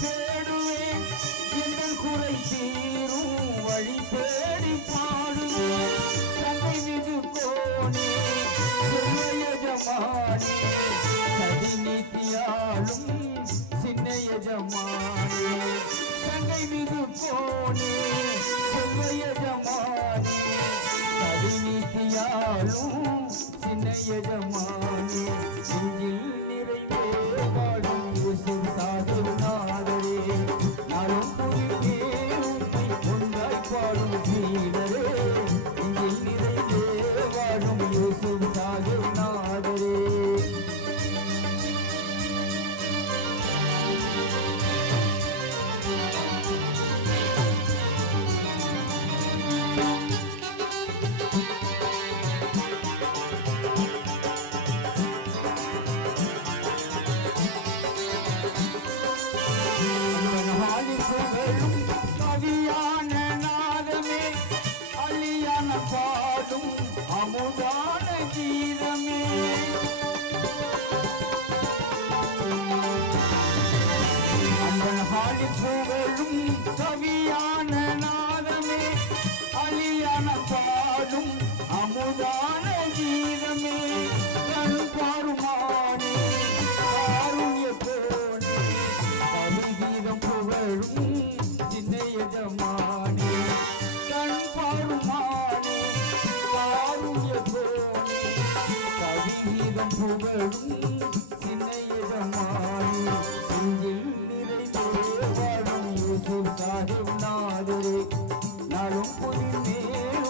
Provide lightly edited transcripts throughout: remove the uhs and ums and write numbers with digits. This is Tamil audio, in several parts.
தேடுவேன் எங்கள் குறை தீரும் வழி தேடி பாடுவேன் தங்கை மீது கோனே எஜமானே சதி நீத்தியாலும் சின்ன எஜமானே தங்கை மீது கோனே எஜமானே சதி நீத்தியாலும் சின்ன எஜமானே நெஞ்சில் நிறைவே வாழும் இயேசு சாகினாரே நாளும் புரிவே உம்மை ஒன்றாய் பாடும் சீடரே நெஞ்சில் நிறைவே வாழும் இயேசு சாகினாரே கவியான நாதமே அழியான பாடும் அமுதான கீதமே அம்பன் புகழும் கவியான நாதமே அழியான பாடும் அமுதான கீதமே கண் பாருமானே காருண்ய கோணே கவிகீதம் புகழும் சின்ன எஜமானே கண் பாருமானே காருண்ய கோணே கவிகீதம் புகழும் சின்ன எஜமானே நெஞ்சில் நிறைவே வாழும் இயேசு சாகினாரே நாளும் புரிவே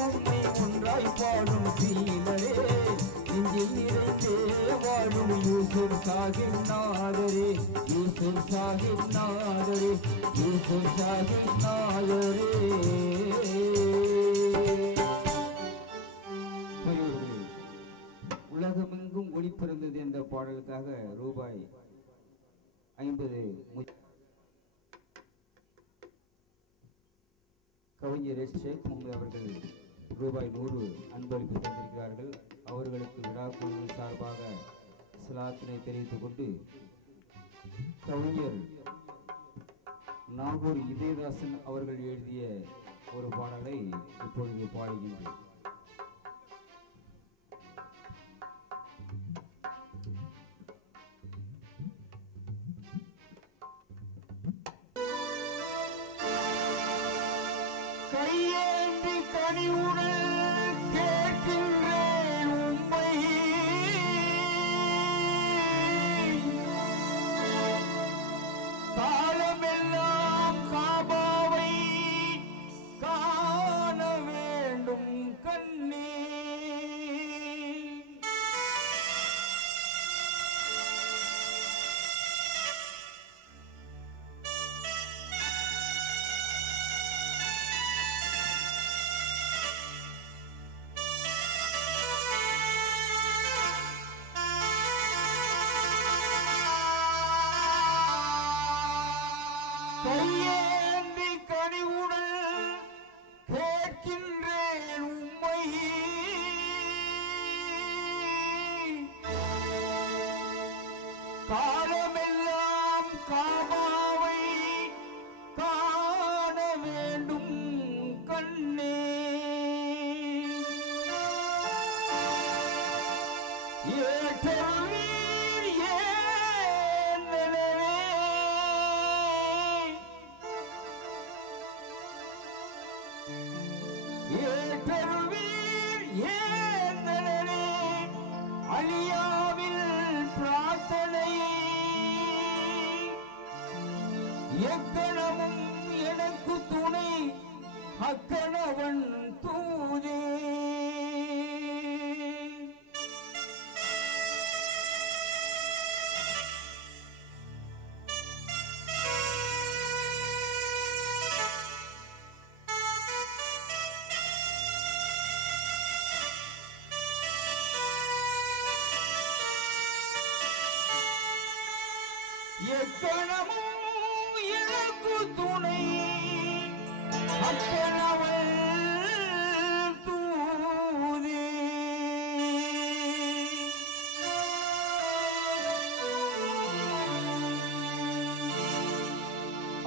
உம்மை ஒன்றாய் பாடும் சீடரே நெஞ்சில் நிறைவே வாழும் இயேசு சாகினாரே இயேசு சாகினாரே இயேசு சாகினாரே. உலகமெங்கும் ஒளி பிறந்தது என்ற பாடலுக்காக ரூபாய் 50 கவிஞர் ஷேக் முகமது அவர்கள் ரூபாய் 100 அன்பளிப்பு தந்திருக்கிறார்கள். அவர்களுக்கு விழா குழு சார்பாக சிலாத்தினை தெரிவித்துக் கொண்டு கவிஞர் நாகூர் இதயதாசன் அவர்கள் எழுதிய ஒரு பாடலை இப்பொழுது பாடுகின்றேன். கையேந்தி கனிவுடன் கேட்கின்றேன் உம்மை காலமெல்லாம் காபாவை காண வேண்டும் கண்ணே கையேந்தி கனிவுடன் கேட்கின்றேன் உம்மை காலமெல்லாம் காபாவை காண வேண்டும் கண்ணே ஏற்றருளீர் ஏன் நிலவே ஏற்றருளீர் ஏன் நிலவே அழியாவில் பிரார்த்தனை எக்கணமும் எனக்கு துணை அக்கணவன் தூதே எக்கணமும் எனக்கு துணை அக்கணவள் தூதே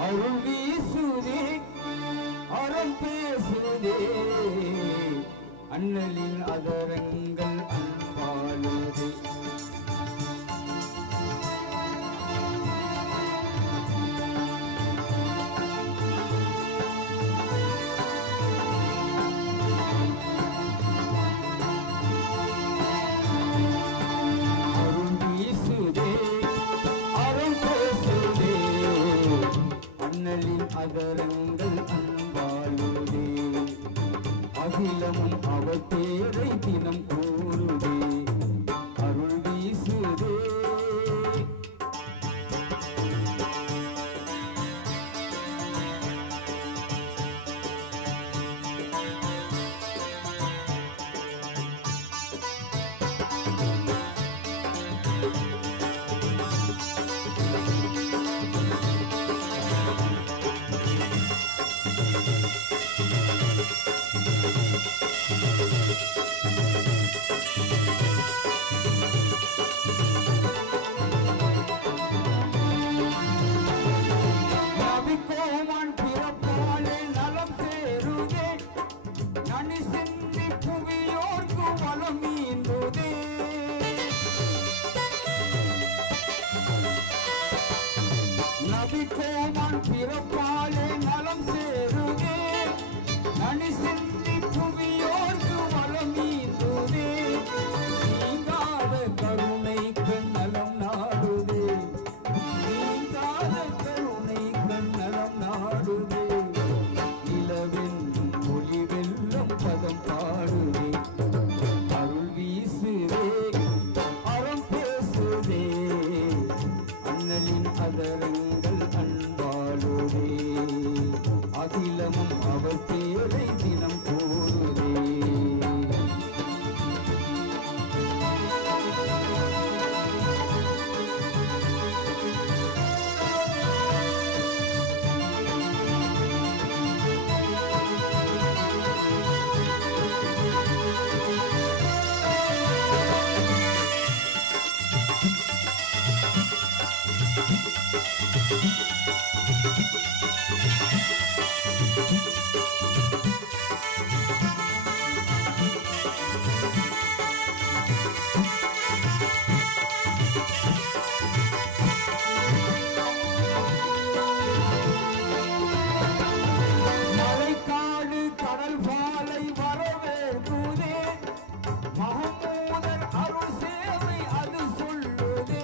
அருள் வீசுதே அறம் பேசுதே அண்ணலின் அதரங்கள் அன்பாளுதே. அருள் வீசுதே அறம் பேசுதே அண்ணலின் அதரங்கள் அன்பாளுதே. அகிலமும் அவர் பேரை தினம் கூறுதே அருள் வீசுதே. நபிகோமான் பிறப்பாலே நலம் சேருதே நனி சிந்தி புவியோர்க்கு வளம் ஈந்துதே. நீங்காத கருணை கண்ணலம் நாடுதே நீங்காத கருணை கண்ணலம் நாடுதே. நிலவென்றும் ஒளி வெள்ளம் பதம் பாடுதே அருள் வீசுதே அறம் பேசுதே அண்ணலின் அதரங்கள் அன்பாளுதே. அகிலமும் அவர் பேரை தினம் கூறுதே. மலைக்காடு கடல் பாலை வரவேற்குதே மகமூதர் அருள் சேவை அது சொல்லுதே.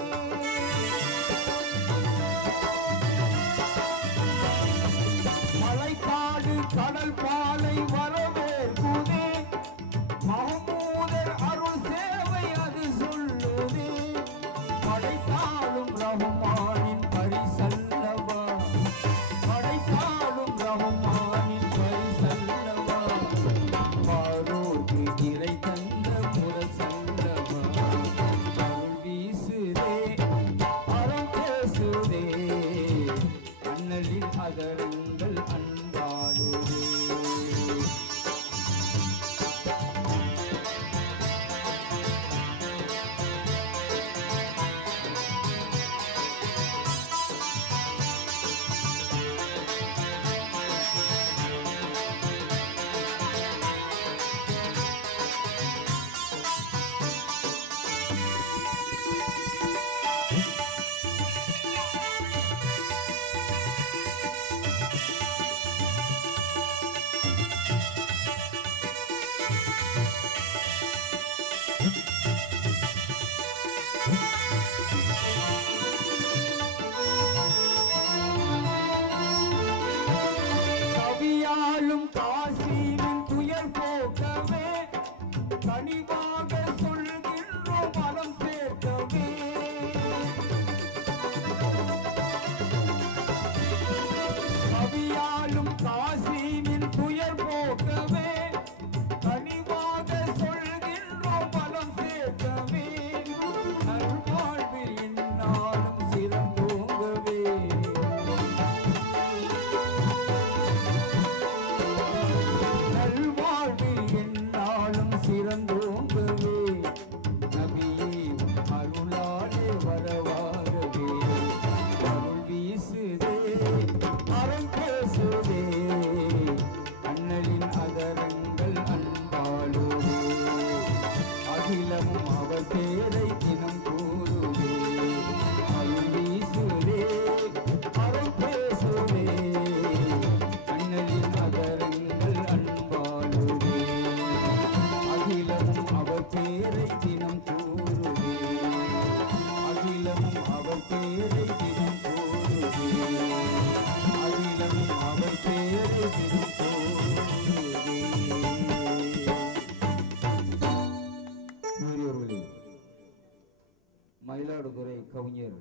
கவிஞர்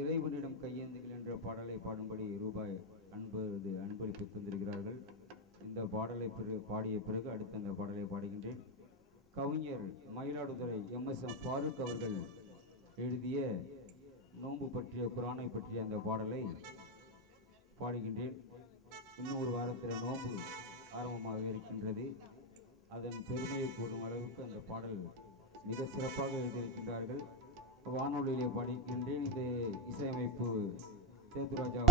இறைவனிடம் கையேந்துகள் என்ற பாடலை பாடும்படி ரூபாய் அன்பளிப்பு தந்திருக்கிறார்கள். இந்த பாடலை பாடிய பிறகு அடுத்த அந்த பாடலை பாடுகின்றேன். கவிஞர் மயிலாடுதுறை MSM ஃபாரூக் அவர்கள் எழுதிய நோன்பு பற்றிய குரானை பற்றிய அந்த பாடலை பாடுகின்றேன். இன்னொரு வாரத்தில் நோன்பு ஆரம்பமாக இருக்கின்றது. அதன் பெருமையை கூறும் அளவுக்கு அந்த பாடல் மிக சிறப்பாக எழுதியிருக்கின்றார்கள். வானொலியிலே பாடிக்கின்றேன். இந்த இசையமைப்பு சேதுராஜா